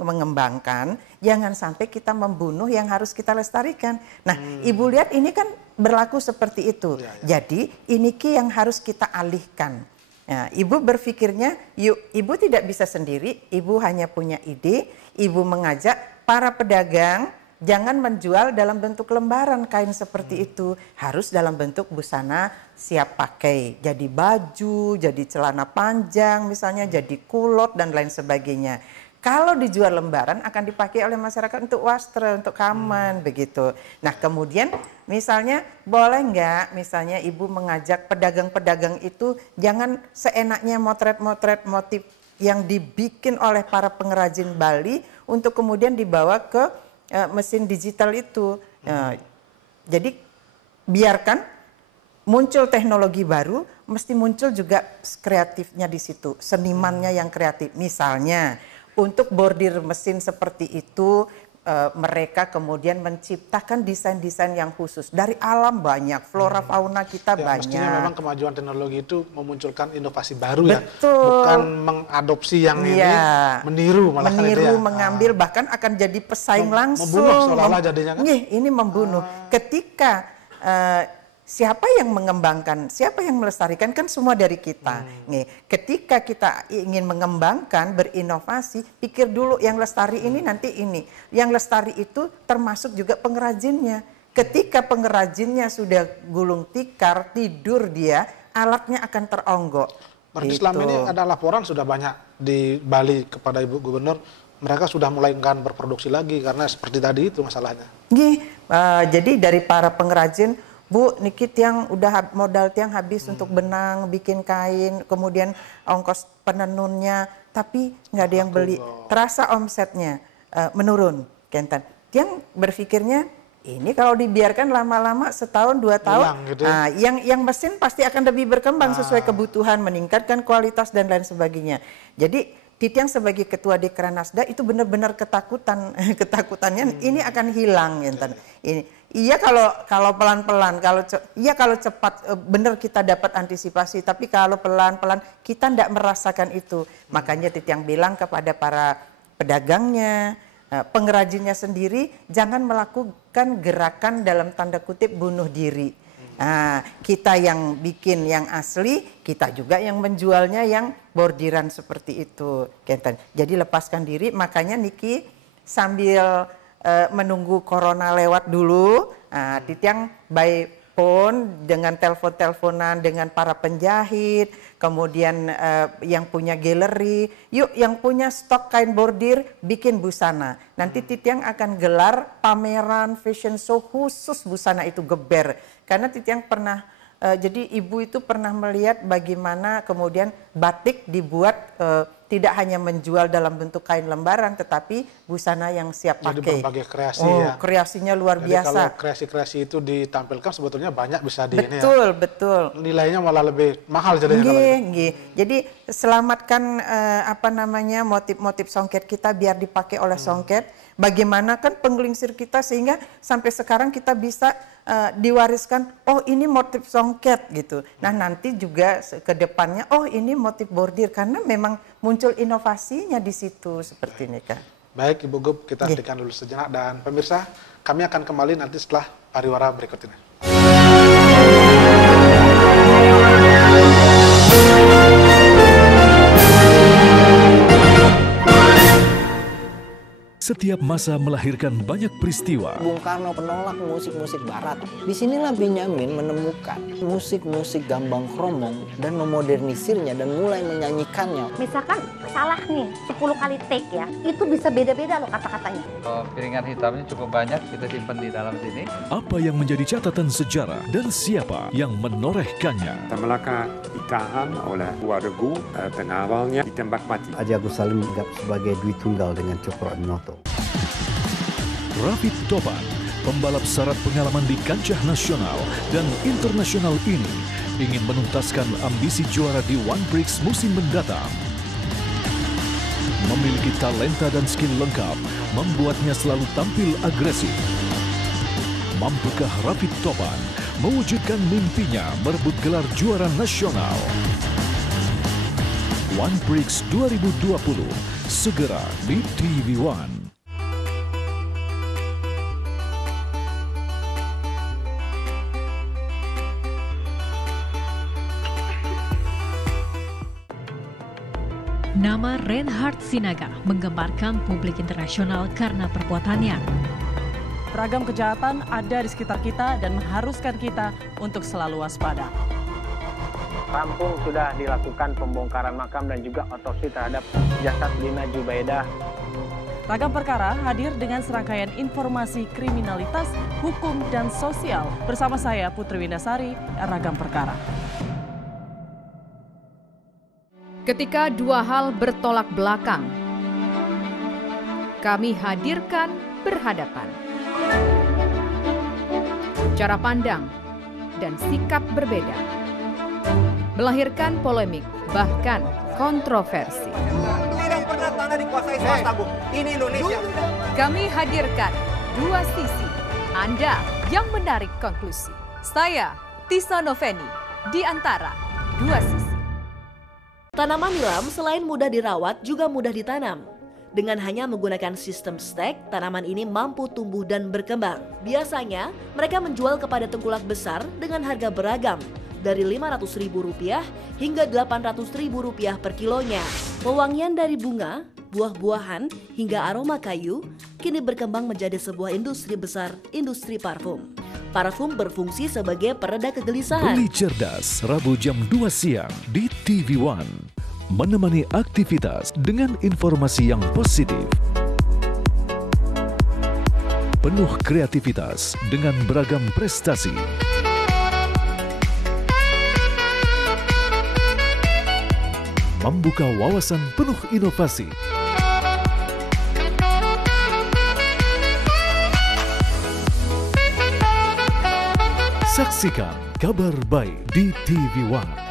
mengembangkan, jangan sampai kita membunuh yang harus kita lestarikan. Nah, Ibu lihat ini kan berlaku seperti itu. Jadi ini yang harus kita alihkan. Nah, Ibu berpikirnya, yuk, Ibu tidak bisa sendiri, Ibu hanya punya ide, Ibu mengajak para pedagang jangan menjual dalam bentuk lembaran kain seperti itu, harus dalam bentuk busana siap pakai, jadi baju, jadi celana panjang misalnya, jadi kulot dan lain sebagainya. Kalau dijual lembaran akan dipakai oleh masyarakat untuk wastra, untuk kamen, begitu. Nah, kemudian misalnya boleh nggak misalnya Ibu mengajak pedagang-pedagang itu jangan seenaknya motret-motret motif yang dibikin oleh para pengrajin Bali untuk kemudian dibawa ke mesin digital itu. Jadi biarkan muncul teknologi baru, mesti muncul juga kreatifnya di situ, senimannya yang kreatif. Misalnya untuk bordir mesin seperti itu, mereka kemudian menciptakan desain-desain yang khusus. Dari alam banyak, flora fauna kita banyak. Mestinya memang kemajuan teknologi itu memunculkan inovasi baru. Betul. Ya, bukan mengadopsi yang ini, meniru malah. Meniru, mengambil, bahkan akan jadi pesaing langsung. Membunuh seolah-olah jadinya kan? Ini membunuh. Ketika siapa yang mengembangkan, siapa yang melestarikan, kan semua dari kita. Ketika kita ingin mengembangkan, berinovasi, pikir dulu yang lestari ini nanti ini. Yang lestari itu termasuk juga pengrajinnya. Ketika pengrajinnya sudah gulung tikar, tidur dia, alatnya akan teronggok. Berarti selama ini ada laporan sudah banyak di Bali kepada Ibu Gubernur, mereka sudah mulai enggan berproduksi lagi karena seperti tadi itu masalahnya. Jadi dari para pengrajin, Bu, niki tiang udah modal tiang habis untuk benang, bikin kain, kemudian ongkos penenunnya, tapi nggak ada yang beli. Terasa omsetnya menurun, Kenten. Tiang berpikirnya ini kalau dibiarkan lama-lama setahun 2 tahun, gitu. Nah, yang mesin pasti akan lebih berkembang sesuai kebutuhan, meningkatkan kualitas dan lain sebagainya. Jadi Titiang sebagai ketua Dekranasda itu benar-benar ketakutannya ini akan hilang, Kenten. Iya kalau pelan-pelan, kalau cepat benar kita dapat antisipasi, tapi kalau pelan-pelan kita tidak merasakan itu. Makanya Titiang bilang kepada para pedagangnya, pengrajinnya sendiri, jangan melakukan gerakan dalam tanda kutip bunuh diri. Nah, kita yang bikin yang asli, kita juga yang menjualnya yang bordiran seperti itu, Kenten. Jadi lepaskan diri, makanya Niki sambil menunggu corona lewat dulu, Titiang by phone dengan telepon-teleponan dengan para penjahit, kemudian yang punya galeri, yuk yang punya stok kain bordir bikin busana. Nanti Titiang akan gelar pameran fashion show khusus busana itu, geber. Karena Titiang pernah Jadi ibu itu pernah melihat bagaimana kemudian batik dibuat tidak hanya menjual dalam bentuk kain lembaran, tetapi busana yang siap pakai. Jadi berbagai kreasi ya. Kreasinya luar Jadi biasa. kalau kreasi-kreasi itu ditampilkan sebetulnya banyak bisa di ini ya. Betul. Nilainya malah lebih mahal jadinya. Jadi selamatkan motif-motif songket kita biar dipakai oleh songket. Bagaimana kan penggelingsir kita sehingga sampai sekarang kita bisa diwariskan, oh ini motif songket gitu. Nah nanti juga ke depannya, oh ini motif bordir karena memang muncul inovasinya di situ seperti ini kan. Baik Ibu Gub, kita hentikan dulu sejenak dan pemirsa, kami akan kembali nanti setelah pariwara berikut ini. Setiap masa melahirkan banyak peristiwa. Bung Karno penolak musik-musik barat. Disinilah Benyamin menemukan musik-musik gambang kromong dan memodernisirnya dan mulai menyanyikannya. Misalkan salah nih 10 kali take ya, itu bisa beda-beda loh kata-katanya. Piringan hitamnya cukup banyak, kita simpan di dalam sini. Apa yang menjadi catatan sejarah dan siapa yang menorehkannya? Melaka ditahan oleh dua regu pengawalnya ditembak mati. Haji Agus Salim dianggap sebagai Dwi Tunggal dengan Cokro Aminoto. Rafid Topan, pembalap syarat pengalaman di kancah nasional dan internasional ini, ingin menuntaskan ambisi juara di One Prix musim mendatang. Memiliki talenta dan skill lengkap, membuatnya selalu tampil agresif. Mampukah Rafid Topan mewujudkan mimpinya merebut gelar juara nasional? One Prix 2020, segera di TV One. Nama Reinhard Sinaga menggemparkan publik internasional karena perbuatannya. Beragam kejahatan ada di sekitar kita dan mengharuskan kita untuk selalu waspada. Rampung sudah dilakukan pembongkaran makam dan juga otopsi terhadap jasad Lina Jubaidah. Ragam Perkara hadir dengan serangkaian informasi kriminalitas, hukum, dan sosial. Bersama saya Putri Windasari, Ragam Perkara. Ketika dua hal bertolak belakang, kami hadirkan berhadapan. Cara pandang dan sikap berbeda, melahirkan polemik, bahkan kontroversi. Tidak pernah tanah dikuasai swasta, Bu. Ini Indonesia. Kami hadirkan dua sisi, Anda yang menarik konklusi. Saya, Tisa Noveni, di antara dua sisi. Tanaman nilam selain mudah dirawat juga mudah ditanam. Dengan hanya menggunakan sistem stek, tanaman ini mampu tumbuh dan berkembang. Biasanya, mereka menjual kepada tengkulak besar dengan harga beragam, dari Rp500.000 hingga Rp800.000 per kilonya. Pewangian dari bunga, buah-buahan, hingga aroma kayu, kini berkembang menjadi sebuah industri besar, industri parfum. Parfum berfungsi sebagai pereda kegelisahan. Beli Cerdas, Rabu jam 2 siang di TV One. Menemani aktivitas dengan informasi yang positif. Penuh kreativitas dengan beragam prestasi. Membuka wawasan penuh inovasi. Saksikan Kabar Baik di TV One.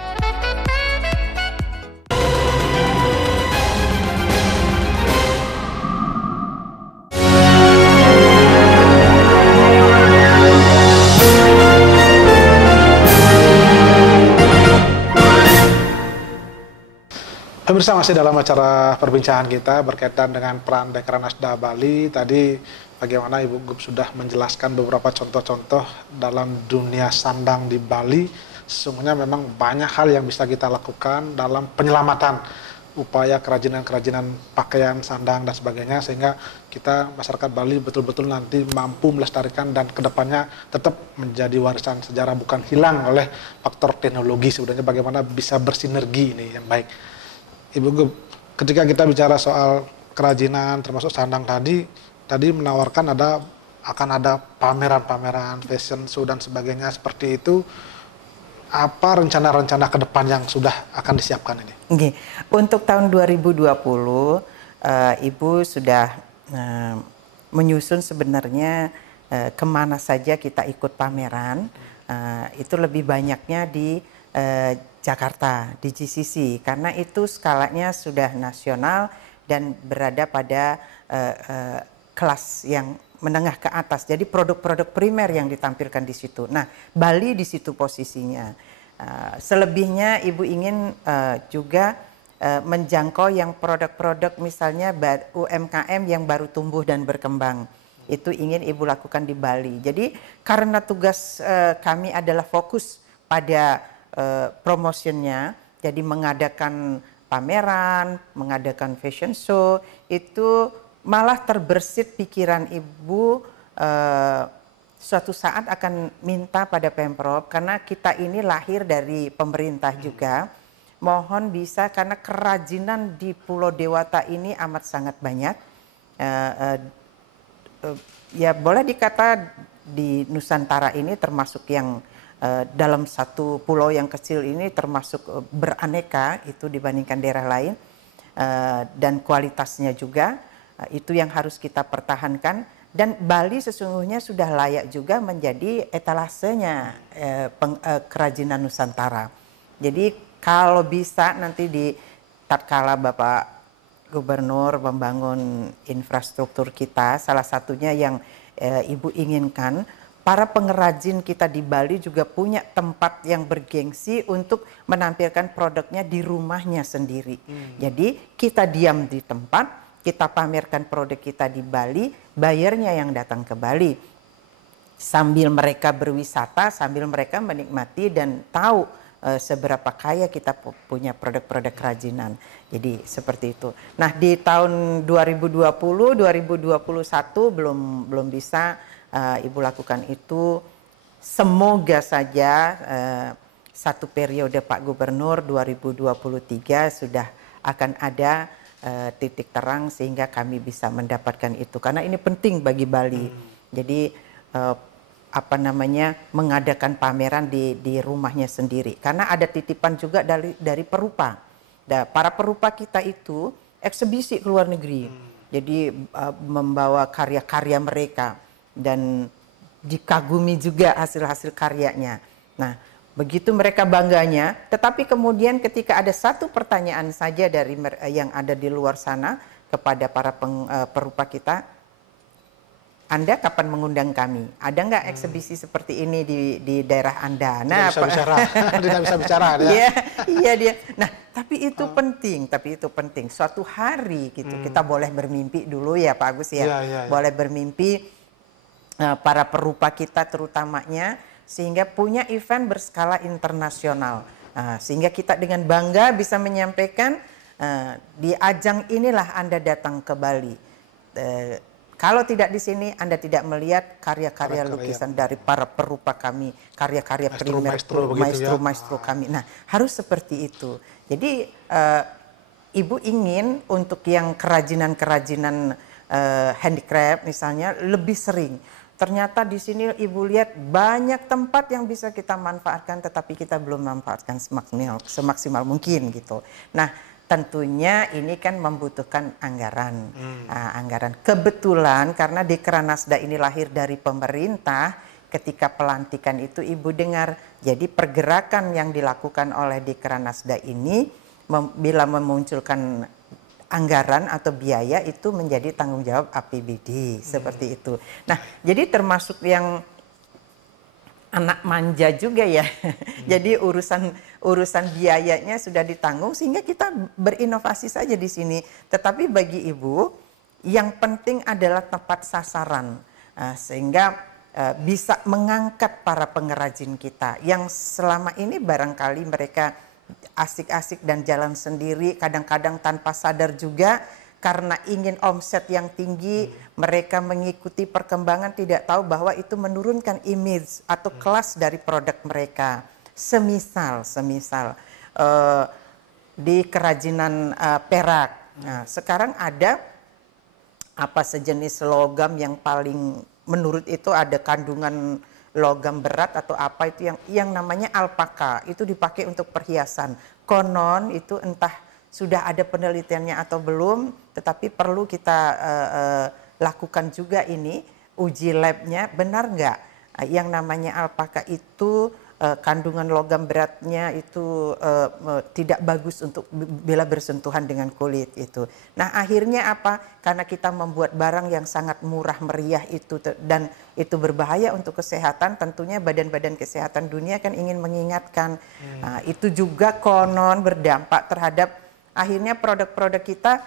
Pemirsa, masih dalam acara perbincangan kita berkaitan dengan peran Dekranasda Bali. Tadi bagaimana Ibu Gub sudah menjelaskan beberapa contoh-contoh dalam dunia sandang di Bali. Sesungguhnya memang banyak hal yang bisa kita lakukan dalam penyelamatan upaya kerajinan-kerajinan pakaian, sandang, dan sebagainya, sehingga kita masyarakat Bali betul-betul nanti mampu melestarikan dan kedepannya tetap menjadi warisan sejarah, bukan hilang oleh faktor teknologi. Sebenarnya bagaimana bisa bersinergi ini yang baik. Ibu Gub, ketika kita bicara soal kerajinan termasuk sandang tadi menawarkan akan ada pameran-pameran fashion show dan sebagainya seperti itu. apa rencana-rencana ke depan yang sudah akan disiapkan ini? Okay. Untuk tahun 2020, Ibu sudah menyusun sebenarnya kemana saja kita ikut pameran. Itu lebih banyaknya di Jakarta, di GCC, karena itu skalanya sudah nasional dan berada pada kelas yang menengah ke atas. Jadi produk-produk primer yang ditampilkan di situ. Nah, Bali di situ posisinya. Selebihnya Ibu ingin juga menjangkau yang produk-produk misalnya UMKM yang baru tumbuh dan berkembang. Itu ingin Ibu lakukan di Bali. Jadi karena tugas kami adalah fokus pada promotionnya, jadi mengadakan pameran, mengadakan fashion show, itu malah terbersit pikiran Ibu suatu saat akan minta pada Pemprov, karena kita ini lahir dari pemerintah juga, mohon bisa, karena kerajinan di Pulau Dewata ini amat sangat banyak. Ya boleh dikata di Nusantara ini termasuk yang dalam satu pulau yang kecil ini termasuk beraneka itu dibandingkan daerah lain, dan kualitasnya juga itu yang harus kita pertahankan. Dan Bali sesungguhnya sudah layak juga menjadi etalasenya kerajinan Nusantara. Jadi kalau bisa nanti di tatkala Bapak Gubernur membangun infrastruktur kita, salah satunya yang Ibu inginkan, para pengrajin kita di Bali juga punya tempat yang bergengsi untuk menampilkan produknya di rumahnya sendiri. Jadi kita diam di tempat, kita pamerkan produk kita di Bali, bayarnya yang datang ke Bali. Sambil mereka berwisata, sambil mereka menikmati dan tahu seberapa kaya kita punya produk-produk kerajinan. Jadi seperti itu. Nah, di tahun 2020, 2021 belum bisa Ibu lakukan itu. Semoga saja satu periode Pak Gubernur 2023 sudah akan ada titik terang sehingga kami bisa mendapatkan itu, karena ini penting bagi Bali. Jadi mengadakan pameran di rumahnya sendiri, karena ada titipan juga dari perupa. Para perupa kita itu eksebisi ke luar negeri, jadi membawa karya-karya mereka dan dikagumi juga hasil-hasil karyanya. Nah, begitu mereka bangganya, tetapi kemudian ketika ada satu pertanyaan saja dari yang ada di luar sana kepada para perupa kita, Anda kapan mengundang kami? Ada nggak eksebisi seperti ini di daerah Anda? Nah, tidak bisa bicara. Iya dia. Nah, tapi itu penting. Suatu hari gitu kita boleh bermimpi dulu ya Pak Agus ya. Boleh bermimpi para perupa kita terutamanya, sehingga punya event berskala internasional, sehingga kita dengan bangga bisa menyampaikan di ajang inilah Anda datang ke Bali. Kalau tidak di sini Anda tidak melihat karya-karya lukisan dari para perupa kami, karya-karya primer maestro kami. Nah, harus seperti itu. Jadi Ibu ingin untuk yang kerajinan handicraft misalnya lebih sering. Ternyata di sini Ibu lihat banyak tempat yang bisa kita manfaatkan, tetapi kita belum manfaatkan semaksimal mungkin gitu. Nah, tentunya ini kan membutuhkan anggaran. Anggaran. Kebetulan karena Dekranasda ini lahir dari pemerintah, ketika pelantikan itu Ibu dengar. Jadi pergerakan yang dilakukan oleh Dekranasda ini bila memunculkan anggaran atau biaya itu menjadi tanggung jawab APBD seperti itu. Nah, jadi termasuk yang anak manja juga ya. Jadi urusan biayanya sudah ditanggung sehingga kita berinovasi saja di sini. Tetapi bagi Ibu yang penting adalah tepat sasaran, sehingga bisa mengangkat para pengrajin kita yang selama ini barangkali mereka asik-asik dan jalan sendiri, kadang-kadang tanpa sadar juga karena ingin omset yang tinggi, mereka mengikuti perkembangan tidak tahu bahwa itu menurunkan image atau kelas dari produk mereka. Semisal di kerajinan perak. Nah, sekarang ada sejenis logam yang paling menurut itu ada kandungan logam berat atau apa itu yang namanya alpaka itu dipakai untuk perhiasan. Konon itu entah sudah ada penelitiannya atau belum, tetapi perlu kita lakukan juga ini uji labnya, benar nggak yang namanya alpaka itu kandungan logam beratnya itu tidak bagus untuk bila bersentuhan dengan kulit itu. Nah akhirnya apa? Karena kita membuat barang yang sangat murah meriah itu dan itu berbahaya untuk kesehatan, tentunya badan-badan kesehatan dunia kan ingin mengingatkan. Nah, itu juga konon berdampak terhadap akhirnya produk-produk kita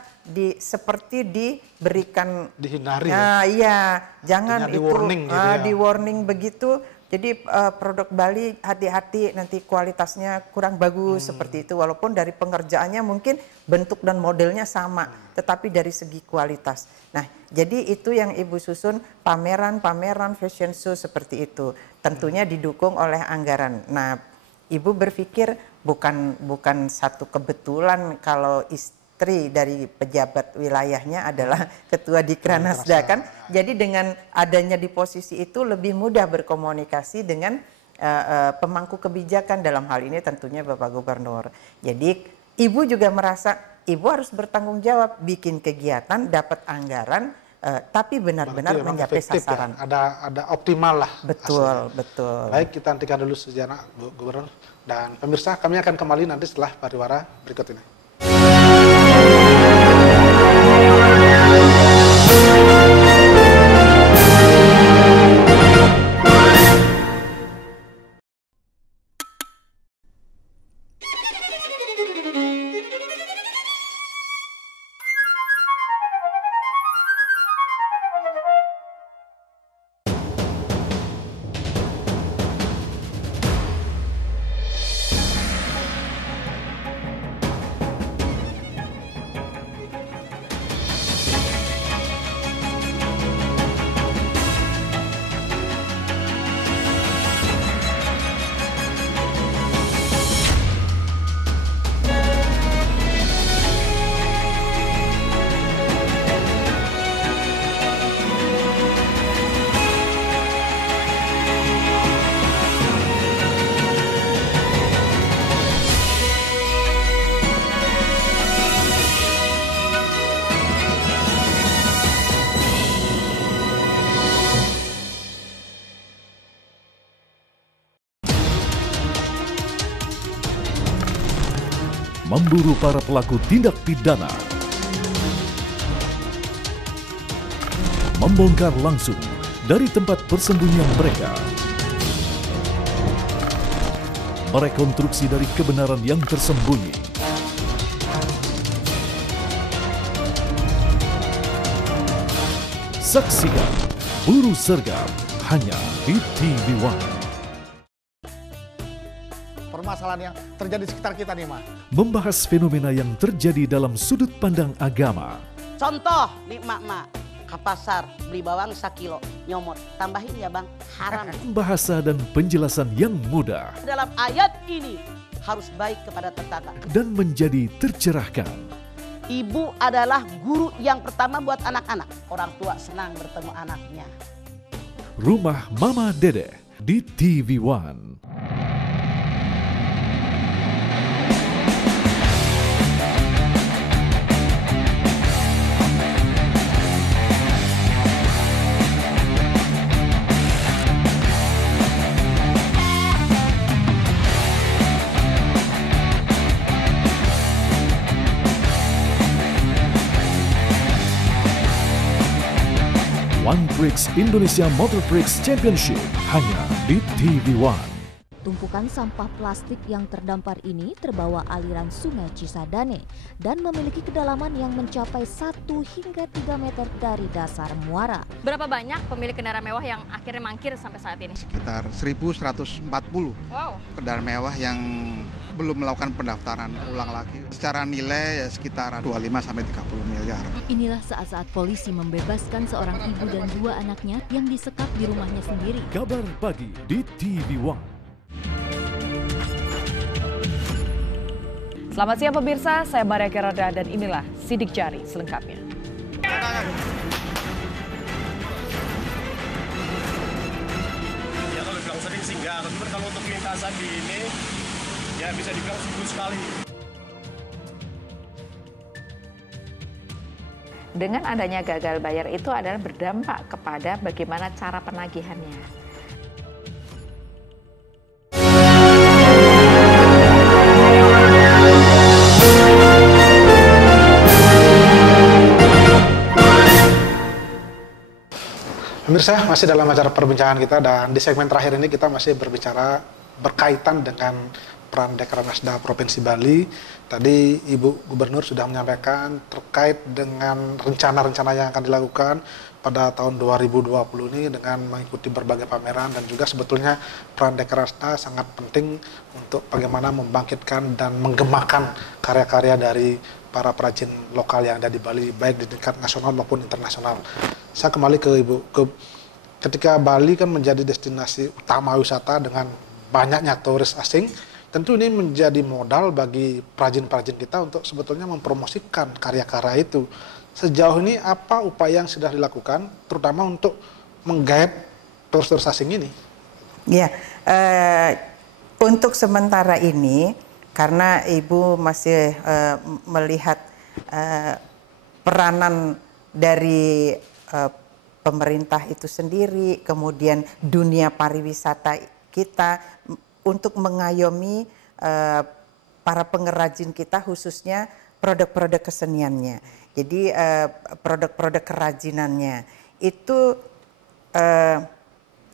seperti diberikan dihindari. Nah, iya, jangan di itu warning gitu ya. di warning begitu. Jadi produk Bali hati-hati nanti kualitasnya kurang bagus seperti itu, walaupun dari pengerjaannya mungkin bentuk dan modelnya sama, tetapi dari segi kualitas. Nah, jadi itu yang Ibu susun pameran-pameran fashion show seperti itu, tentunya didukung oleh anggaran. Nah, Ibu berpikir bukan satu kebetulan kalau istri dari pejabat wilayahnya adalah ketua Dikranasda kan. Jadi dengan adanya di posisi itu lebih mudah berkomunikasi dengan pemangku kebijakan, dalam hal ini tentunya Bapak Gubernur. Jadi Ibu juga merasa Ibu harus bertanggung jawab bikin kegiatan, dapat anggaran, tapi benar-benar mencapai sasaran. Ya, ada optimal lah. Betul, hasilnya. betul. Baik, kita hentikan dulu sejenak, Bu Gubernur. Dan pemirsa, kami akan kembali nanti setelah pariwara berikut ini. Memburu para pelaku tindak pidana, membongkar langsung dari tempat persembunyian mereka, merekonstruksi dari kebenaran yang tersembunyi, saksikan Buru Sergap hanya di TV One. Permasalahan yang terjadi di sekitar kita nih, Ma. Membahas fenomena yang terjadi dalam sudut pandang agama. Contoh nih mak-mak, ke pasar beli bawang 1 kilo, nyomot, tambahin ya bang, haram. Bahasa dan penjelasan yang mudah. Dalam ayat ini harus baik kepada tetangga. Dan menjadi tercerahkan. Ibu adalah guru yang pertama buat anak-anak. Orang tua senang bertemu anaknya. Rumah Mama Dede di TV One. One Prix Indonesia Motor Prix Championship hanya di TV One. Tumpukan sampah plastik yang terdampar ini terbawa aliran sungai Cisadane dan memiliki kedalaman yang mencapai 1 hingga 3 meter dari dasar muara. Berapa banyak pemilik kendaraan mewah yang akhirnya mangkir sampai saat ini? Sekitar 1.140 kendaraan mewah yang belum melakukan pendaftaran ulang lagi. Secara nilai ya sekitar 25 sampai 30 miliar. Inilah saat-saat polisi membebaskan seorang ibu dan 2 anaknya yang disekap di rumahnya sendiri. Kabar pagi di TV One. Selamat siang pemirsa, saya Maria Gerada dan inilah Sidik Jari selengkapnya. Ya, kemudian kalau untuk lintasan di ini, ya bisa dibilang subur sekali. Dengan adanya gagal bayar itu adalah berdampak kepada bagaimana cara penagihannya. Pemirsa, masih dalam acara perbincangan kita dan di segmen terakhir ini kita masih berbicara berkaitan dengan peran Dekranasda Provinsi Bali. Tadi Ibu Gubernur sudah menyampaikan terkait dengan rencana-rencana yang akan dilakukan pada tahun 2020 ini dengan mengikuti berbagai pameran, dan juga sebetulnya peran Dekranasda sangat penting untuk bagaimana membangkitkan dan menggemakan karya-karya dari para perajin lokal yang ada di Bali, baik di tingkat nasional maupun internasional. Saya kembali ke Ibu, ketika Bali kan menjadi destinasi utama wisata dengan banyaknya turis asing, tentu ini menjadi modal bagi perajin-perajin kita untuk sebetulnya mempromosikan karya-karya itu. Sejauh ini apa upaya yang sudah dilakukan, terutama untuk menggait turis-turis asing ini? Ya, untuk sementara ini, karena Ibu masih melihat peranan dari pemerintah itu sendiri, kemudian dunia pariwisata kita untuk mengayomi para pengrajin kita, khususnya produk-produk keseniannya. Jadi produk-produk kerajinannya itu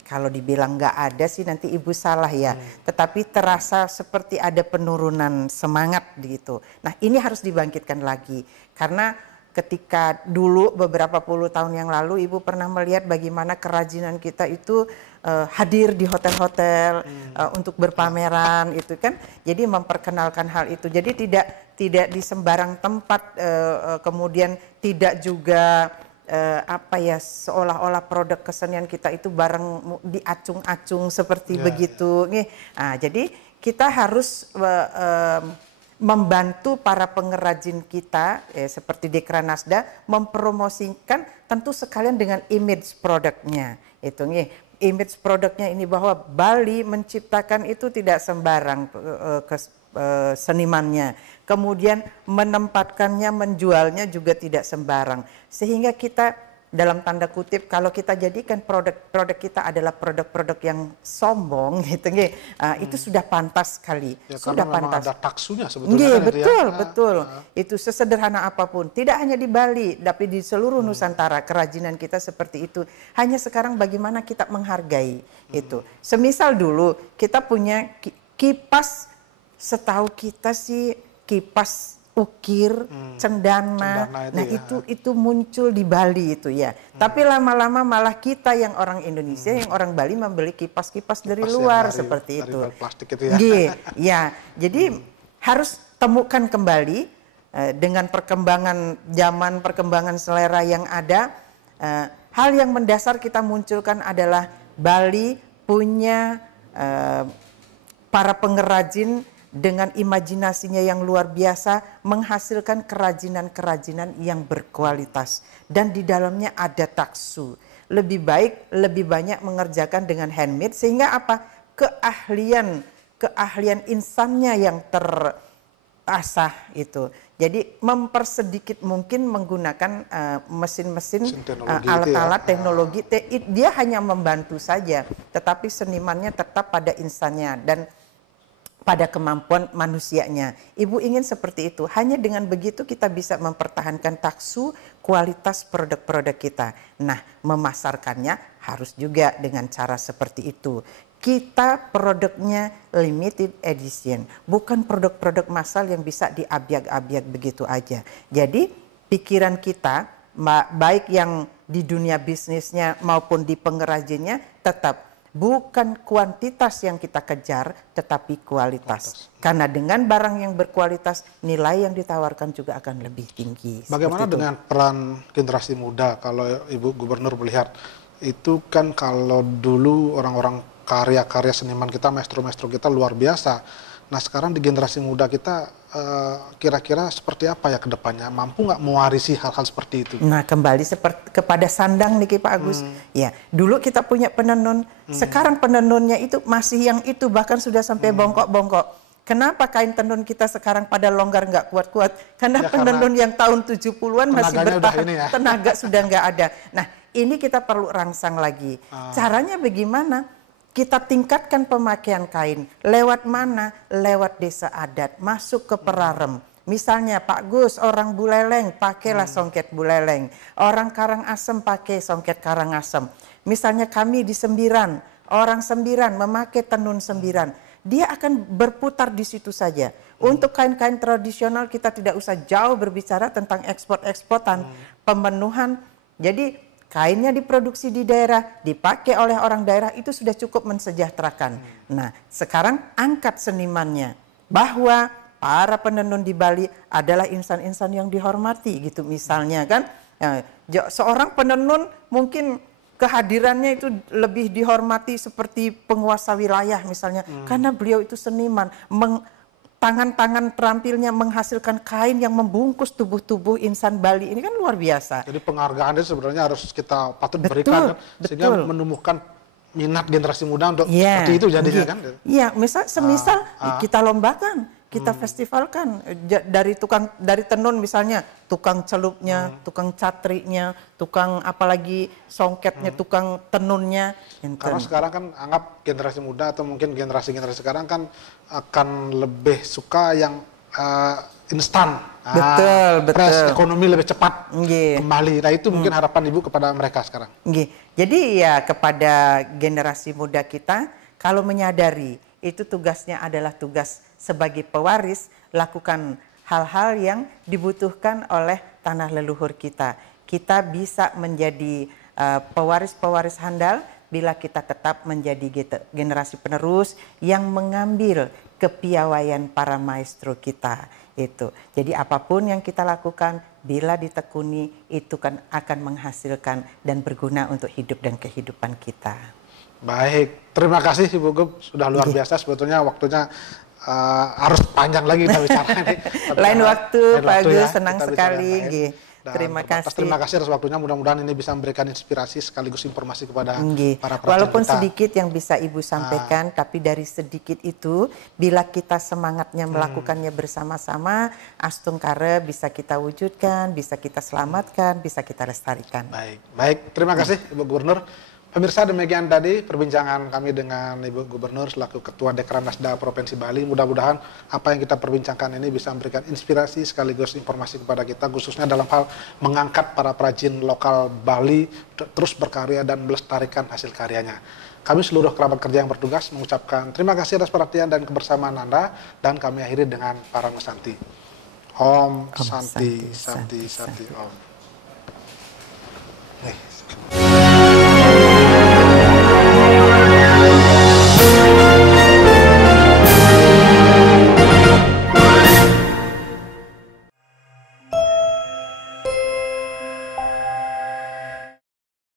kalau dibilang nggak ada sih nanti Ibu salah ya, tetapi terasa seperti ada penurunan semangat gitu. Nah, ini harus dibangkitkan lagi, karena ketika dulu beberapa puluh tahun yang lalu Ibu pernah melihat bagaimana kerajinan kita itu hadir di hotel-hotel untuk berpameran itu kan. Jadi memperkenalkan hal itu. Jadi tidak di sembarang tempat, kemudian tidak juga seolah-olah produk kesenian kita itu barang diacung-acung seperti begitu. Nah, jadi kita harus membantu para pengrajin kita seperti Dekranasda mempromosikan tentu sekalian dengan image produknya itu nih. Image produknya ini bahwa Bali menciptakan itu tidak sembarang senimannya, kemudian menempatkannya, menjualnya juga tidak sembarang, sehingga kita dalam tanda kutip kalau kita jadikan produk kita adalah produk-produk yang sombong gitu itu sudah pantas sekali, ya, sudah pantas. Ada taksunya sebetulnya. Betul. Itu sesederhana apapun, tidak hanya di Bali tapi di seluruh Nusantara kerajinan kita seperti itu. Hanya sekarang bagaimana kita menghargai itu. Semisal dulu kita punya kipas, setahu kita sih kipas ukir, cendana. Nah itu muncul di Bali itu ya. Tapi lama-lama malah kita yang orang Indonesia, yang orang Bali membeli kipas-kipas dari luar seperti itu. Dari plastik itu ya. Ya, jadi harus temukan kembali dengan perkembangan zaman, perkembangan selera yang ada. Hal yang mendasar kita munculkan adalah Bali punya para pengrajin dengan imajinasinya yang luar biasa menghasilkan kerajinan-kerajinan yang berkualitas, dan di dalamnya ada taksu. Lebih baik, lebih banyak mengerjakan dengan handmade, sehingga apa? Keahlian insannya yang terasah itu. Jadi mempersedikit mungkin menggunakan mesin-mesin, alat-alat teknologi. Dia hanya membantu saja, tetapi senimannya tetap pada insannya dan pada kemampuan manusianya. Ibu ingin seperti itu. Hanya dengan begitu kita bisa mempertahankan taksu kualitas produk-produk kita. Nah, memasarkannya harus juga dengan cara seperti itu. Kita produknya limited edition, bukan produk-produk massal yang bisa diabiak-abiak begitu aja. Jadi pikiran kita, baik yang di dunia bisnisnya maupun di pengrajinnya, tetap bukan kuantitas yang kita kejar, tetapi kualitas. Karena dengan barang yang berkualitas, nilai yang ditawarkan juga akan lebih tinggi. Bagaimana dengan peran generasi muda? Kalau Ibu Gubernur melihat, itu kan kalau dulu orang-orang karya-karya seniman kita, maestro-maestro kita luar biasa. Nah sekarang di generasi muda kita kira-kira seperti apa ya ke depannya? Mampu nggak mewarisi hal-hal seperti itu? Nah, kembali kepada sandang nih Pak Agus. Ya, dulu kita punya penenun, sekarang penenunnya itu masih yang itu, bahkan sudah sampai bongkok-bongkok. Kenapa kain tenun kita sekarang pada longgar nggak kuat-kuat? Karena Ya, penenun yang tahun 70-an masih bertahan, ya. tenaga sudah nggak ada. Nah, ini kita perlu rangsang lagi. Caranya bagaimana? Kita tingkatkan pemakaian kain. Lewat mana? Lewat desa adat, masuk ke perarem. Misalnya Pak Gus, orang Buleleng, pakailah songket Buleleng. Orang Karangasem pakai songket Karangasem. Misalnya kami di Sembiran, orang Sembiran memakai tenun Sembiran. Dia akan berputar di situ saja. Untuk kain-kain tradisional kita tidak usah jauh berbicara tentang ekspor-eksportan, pemenuhan. Jadi kainnya diproduksi di daerah, dipakai oleh orang daerah, itu sudah cukup mensejahterakan. Nah, sekarang angkat senimannya, bahwa para penenun di Bali adalah insan-insan yang dihormati gitu misalnya kan. Nah, seorang penenun mungkin kehadirannya itu lebih dihormati seperti penguasa wilayah misalnya, karena beliau itu seniman, tangan-tangan terampilnya menghasilkan kain yang membungkus tubuh-tubuh insan Bali ini kan luar biasa. Jadi penghargaan itu sebenarnya harus kita patut berikan kan, sehingga menumbuhkan minat generasi muda untuk seperti itu jadinya kan. Iya, semisal kita lombakan, kita festivalkan dari tenun misalnya, tukang celupnya, tukang catriknya, tukang apalagi songketnya, tukang tenunnya. Karena sekarang kan anggap generasi muda atau mungkin generasi-generasi sekarang kan akan lebih suka yang instan. Betul. Ekonomi lebih cepat kembali. Nah itu mungkin harapan Ibu kepada mereka sekarang. Jadi ya kepada generasi muda kita, kalau menyadari itu tugasnya adalah tugas sebagai pewaris, lakukan hal-hal yang dibutuhkan oleh tanah leluhur kita. Kita bisa menjadi pewaris-pewaris handal bila kita tetap menjadi generasi penerus yang mengambil kepiawaian para maestro kita itu. Jadi apapun yang kita lakukan bila ditekuni itu kan akan menghasilkan dan berguna untuk hidup dan kehidupan kita. Baik, terima kasih Ibu Gub, sudah luar biasa sebetulnya waktunya harus panjang lagi kita bicara nih. Lain waktu Pak Agus, senang sekali. Terima kasih. Terima kasih atas waktunya, mudah-mudahan ini bisa memberikan inspirasi sekaligus informasi kepada para perajin walaupun kita. Sedikit yang bisa Ibu sampaikan, tapi dari sedikit itu, bila kita semangatnya melakukannya bersama-sama, Astungkare bisa kita wujudkan, bisa kita selamatkan, bisa kita lestarikan. Baik, terima kasih Ibu Gubernur. Pemirsa, demikian tadi perbincangan kami dengan Ibu Gubernur selaku Ketua Dekranasda Provinsi Bali. Mudah-mudahan apa yang kita perbincangkan ini bisa memberikan inspirasi sekaligus informasi kepada kita, khususnya dalam hal mengangkat para perajin lokal Bali terus berkarya dan melestarikan hasil karyanya. Kami seluruh kerabat kerja yang bertugas mengucapkan terima kasih atas perhatian dan kebersamaan Anda, dan kami akhiri dengan Parang Santi. Om Santi, Santi, Santi, Om.